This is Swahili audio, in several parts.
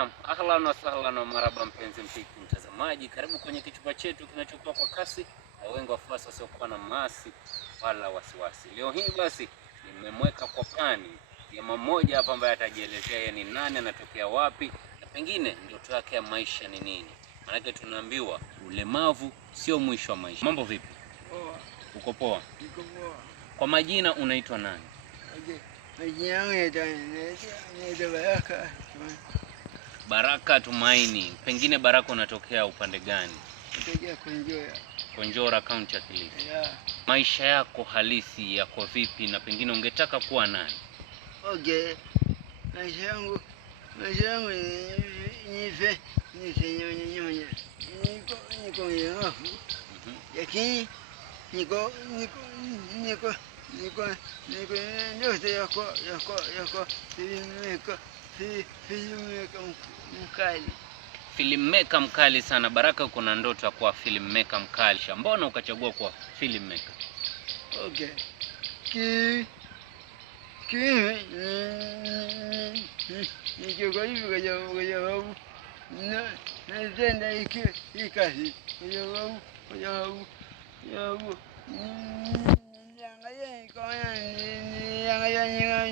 Naam, ahlan wa sahlan wa marhaba mpenzi mtazamaji, karibu kwenye kichupa chetu kinachokuwa kwa kasi na wengi wafuasi wasiokuwa na masi wala wasiwasi. Leo hii basi nimemweka kwa pani ya mmoja hapa ambaye atajielezea yeye ni nani, anatokea wapi na pengine ndoto yake ya maisha ni nini. Maana tunaambiwa ulemavu sio mwisho wa maisha. Mambo vipi? Poa. Uko poa? Niko poa. Kwa majina unaitwa nani? Majina yangu ni Baraka. Baraka Tumaini. Pengine Baraka unatokea upande gani? Natokea Konjora. Konjora, kaunti ya Kilifi. Yeah. Maisha yako halisi yako vipi na pengine ungetaka kuwa nani? Okay. Maisha yangu niko mlemavu. Lakini niko ndoto yako Filmmaker mkali sana. Baraka, uko na ndoto ya kuwa filmmaker mkali. Mbona ukachagua kuwa filmmaker? Okay. Niko hivi kwa sababu napenda hii kazi kwa sababu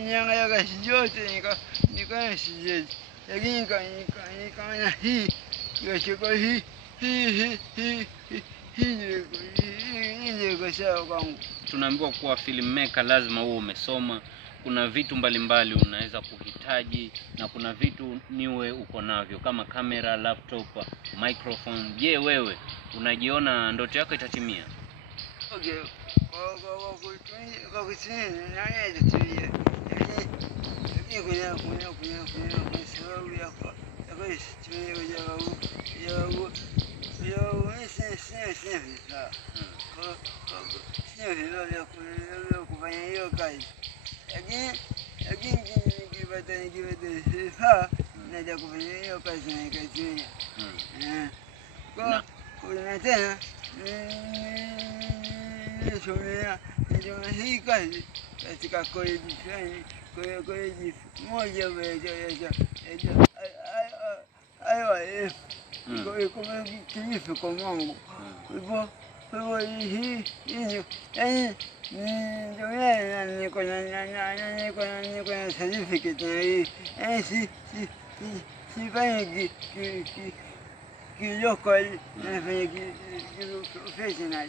niangalia kazi yote nikaona siwezi, lakini nikaona hii ndio sawa kwangu. Tunaambiwa kuwa filmmaker lazima uwe umesoma. Kuna vitu mbalimbali unaweza kuhitaji na kuna vitu niwe uko navyo kama kamera, laptop, microphone. Je, wewe unajiona ndoto yako itatimia? Okay. Kwa kutimia nani itatimia? Lakini kuna sababu yako isitimie kwa sababu sina vifaa kufanya hiyo kazi. Lakini nikipata vifaa naweza kufanya hiyo kazi na ikatimia. Kuna tena nimesomea hii kazi katika college fulani, college moja IYF iko Kilifi kwa Mungu. Kwa hivyo hii niko na certificate na hii sifanyi kilocal, nafanya professional.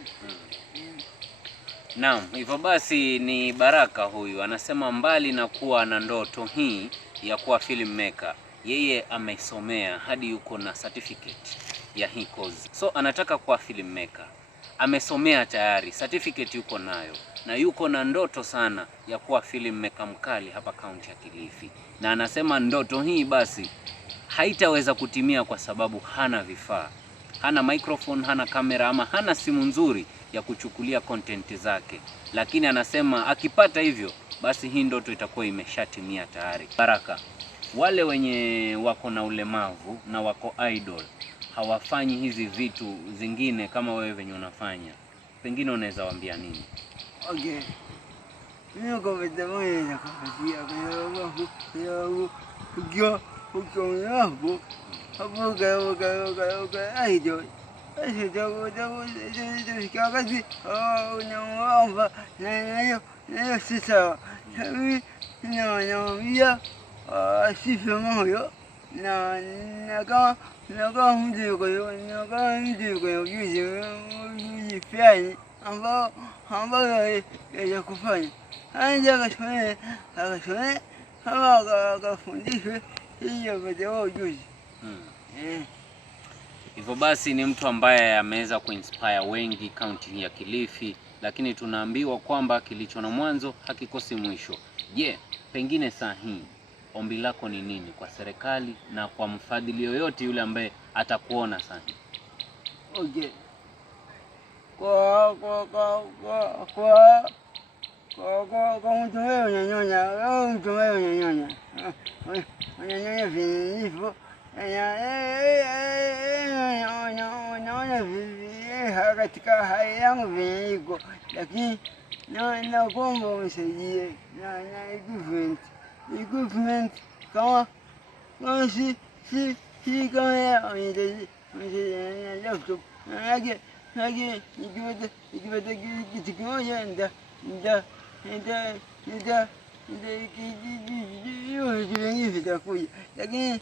Naam, hivyo basi ni Baraka huyu anasema mbali na kuwa na ndoto hii ya kuwa filmmaker, yeye amesomea hadi yuko na certificate ya hii course. So anataka kuwa filmmaker. Amesomea tayari, certificate yuko nayo na yuko na ndoto sana ya kuwa filmmaker mkali hapa kaunti ya Kilifi. Na anasema ndoto hii basi haitaweza kutimia kwa sababu hana vifaa. Hana microphone, hana kamera ama hana simu nzuri ya kuchukulia content zake. Lakini anasema akipata hivyo basi hii ndoto itakuwa imeshatimia tayari. Baraka, wale wenye wako na ulemavu na wako idol hawafanyi hizi vitu zingine kama wewe venye unafanya, pengine unaweza waambia nini? Okay. Mimi kwa sababu ya kufatia kwa hapo idol. Kazi unaomba na si sawa. Mimi naambia asife moyo na kama mtu yuko ujuzi fulani ambao ya kufanya anja akasomea ama akafundishwe ili apate ujuzi. Hivyo basi ni mtu ambaye ameweza kuinspire wengi kaunti hii ya Kilifi, lakini tunaambiwa kwamba kilicho na mwanzo hakikosi mwisho. Je, pengine saa hii ombi lako ni nini kwa serikali na kwa mfadhili yoyote yule ambaye atakuona saa hii? Okay. Kwa mtu wewe unanyonya vinivyo naona katika hali yangu vile iko, lakini naomba unisaidie na equipment kama si kamera na laptop. Manake nikipata kitu kimoja hivyo vitu vingine vitakuja, lakini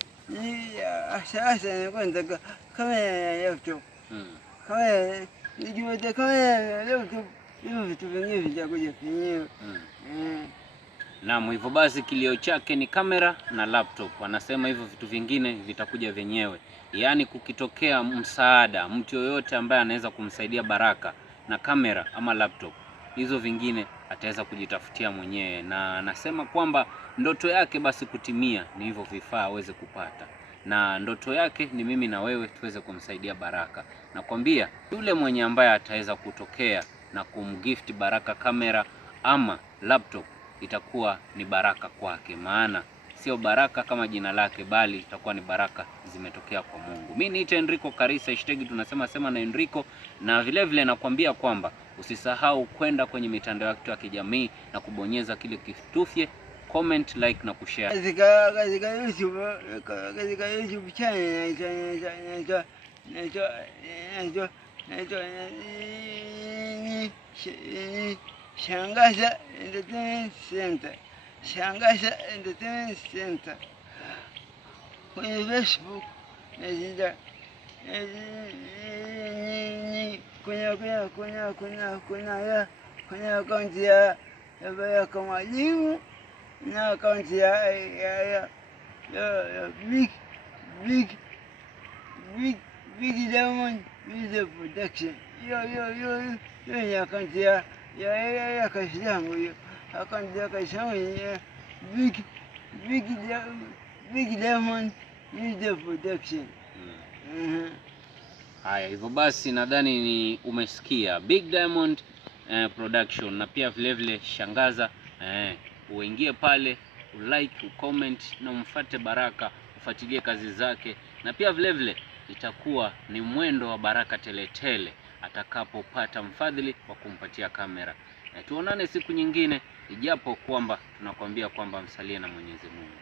sasa nilikuwa nataka kamera ya laptop. Kamera nikipata kamera ya laptop hivyo vitu vingine vitakuja vyenyewe. Naam, hivyo basi kilio chake ni kamera na laptop. Anasema hivyo vitu vingine vitakuja vyenyewe. Yaani kukitokea msaada, mtu yoyote ambaye anaweza kumsaidia Baraka na kamera ama laptop, hizo vingine ataweza kujitafutia mwenyewe, na anasema kwamba ndoto yake basi kutimia ni hivyo vifaa aweze kupata, na ndoto yake ni mimi na wewe tuweze kumsaidia Baraka. Nakwambia yule mwenye ambaye ataweza kutokea na kumgift Baraka kamera ama laptop itakuwa ni baraka kwake, maana sio baraka kama jina lake, bali itakuwa ni baraka zimetokea kwa Mungu. Mimi niite Enrico Karisa, tunasema sema na Enrico, na vile vile nakwambia kwamba usisahau kwenda kwenye mitandao yetu ya kijamii na kubonyeza kile kitufe comment, like na kushare. Katika YouTube channel Shangaza Entertainment Center. Shangaza Entertainment Center. Kwenye Facebook najida kwenye akaunti ya Baraka Mwalimu na akaunti ya Big Diamond Video Production. Hiyo ni akaunti ya kazi yangu, hiyo akaunti ya kazi yangu ya Big Diamond Video Production. Haya, hivyo basi nadhani ni umesikia Big Diamond Production, na pia vile vile Shangaza, uingie pale, ulike, ucomment na umfuate Baraka, ufuatilie kazi zake, na pia vile vile itakuwa ni mwendo wa Baraka teletele atakapopata mfadhili wa kumpatia kamera. Tuonane siku nyingine, ijapo kwamba tunakwambia kwamba msalie na Mwenyezi Mungu.